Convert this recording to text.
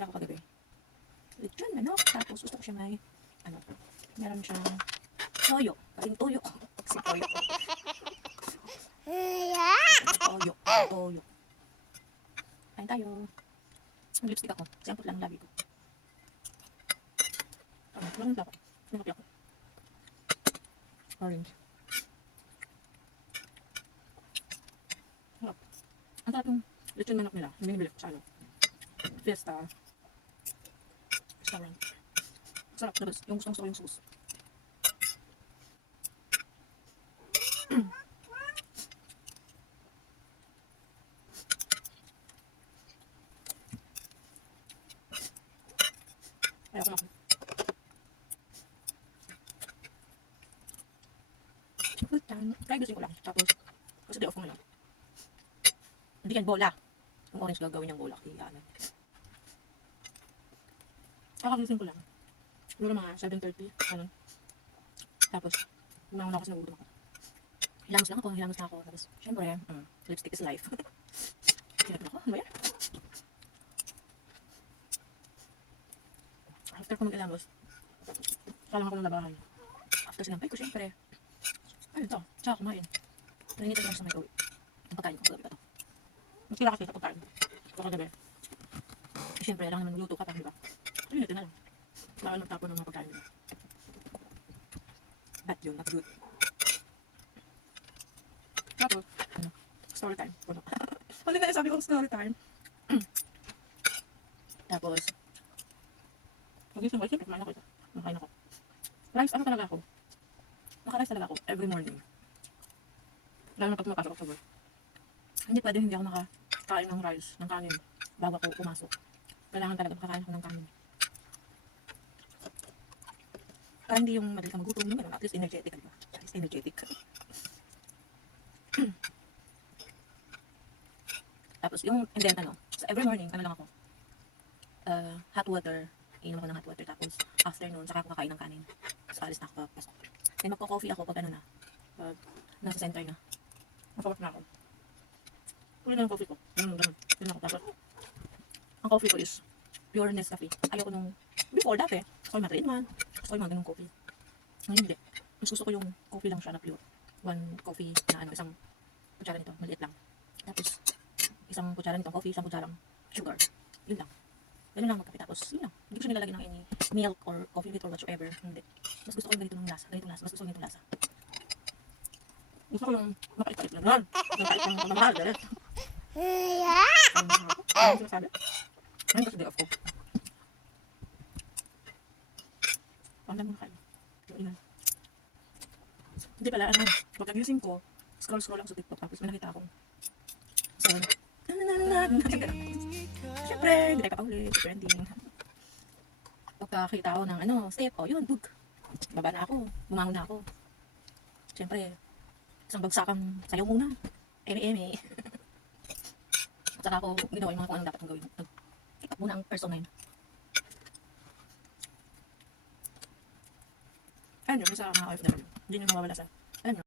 tira ko kagabi. Lechon manok. Tapos gusto ko siya may, meron siyang toyo. Kasing toyo. Kasing toyo. Toyo. Kain tayo. Ang lipstick ako. Kasi ang putla ng labi ko. Walang plako. Nakapya ko. Orange. Sarap. Ang sarap yung lechon manok nila. Yung binibili ko sa Fiesta restaurant. Sarap na bus. Yung gusto ko yung sauce. Ayaw ko na ako. Good time. Try gusto ko lang. Tapos, kasi di off ko na lang. Hindi yan bola. Yung orange gagawin yung bola. Kaya ano. Kakagising ko lang. Siguro mga 7:30. Ano. Tapos, umangon ako kasi nagutom ako. Hilangos na ako. Tapos, syempre, lipstick is life. Sinapin ako. Ano ba yan? After ko mag-ilangos, kalang ako ng labahan. After sinampay ko, syempre, ayun to, tsaka kumain. Nangingitan lang sa may uwi. Ang pagkain ko, kagabi pa to. Magsira kasi sa pagkain. Ito kagabi. Syempre, lang naman magluto ka pa, di ba? Nangingitan na lang. Bawal magtapon ng mga pagkain, di ba? Bad yun, not good. Tapos, story time. Ano na sabi kong story time? Tapos, pagising ko, siyempre, kumain ako ito. Makain ako. Rice, ano talaga ako? Naka-rice talaga ako every morning. Lalo na pag mapasok ako sa work. Hindi pwede hindi ako nakakain ng rice, ng kanin, bago ako pumasok. Kailangan talaga makakain ako ng kanin. Para hindi yung madali kang magutom, yung at least energetic, diba? At least energetic. Tapos yung, and then so every morning, lang ako, hot water, inom ako ng hot water, tapos afternoon, saka ako kakain ng kanin. Tapos alis na ako papasok. Then magko-coffee ako pag pag nasa center na. Masawak na ako. Uli na yung coffee ko. Ganun. Ako. Tapos, ang coffee ko is pure Nescafe. Ayoko nung, before dati, gusto ko yung ma-3 in 1. Gusto ko yung mga ganung coffee. Ngayon hindi. Mas gusto ko yung coffee lang siya na pure. One coffee na isang kutsara nito, maliit lang. Tapos, isang kutsara nitong coffee, isang kutsarang sugar. Yun lang. Ganun lang magkape. Tapos, yun lang. Hindi ko siya nilalagay ng any milk or coffee with or whatsoever. Hindi. Mas gusto ko yung ganitong lasa. Mas gusto ko ganitong lasa. Gusto ko yung mapait-pait lang. Mapait lang mamahal. Dali. Ano yung sinasabi? Ayun kasi day off ko. Paano mo kayo? Hindi pala, pagkagising ko, scroll ako sa TikTok. Tapos may nakita akong siyempre, hindi tayo papaulit. Trending. Pagkakita ako ng step, yun, book. Baba na ako, bumangon na ako. Siyempre, isang bagsakang sayaw muna. Eme. At saka ako ginawa yung mga kung anong dapat kong gawin. Nag-pick up muna ang person na yun. Ayun yun, sa mga OFW. Hindi nyo mawawala sa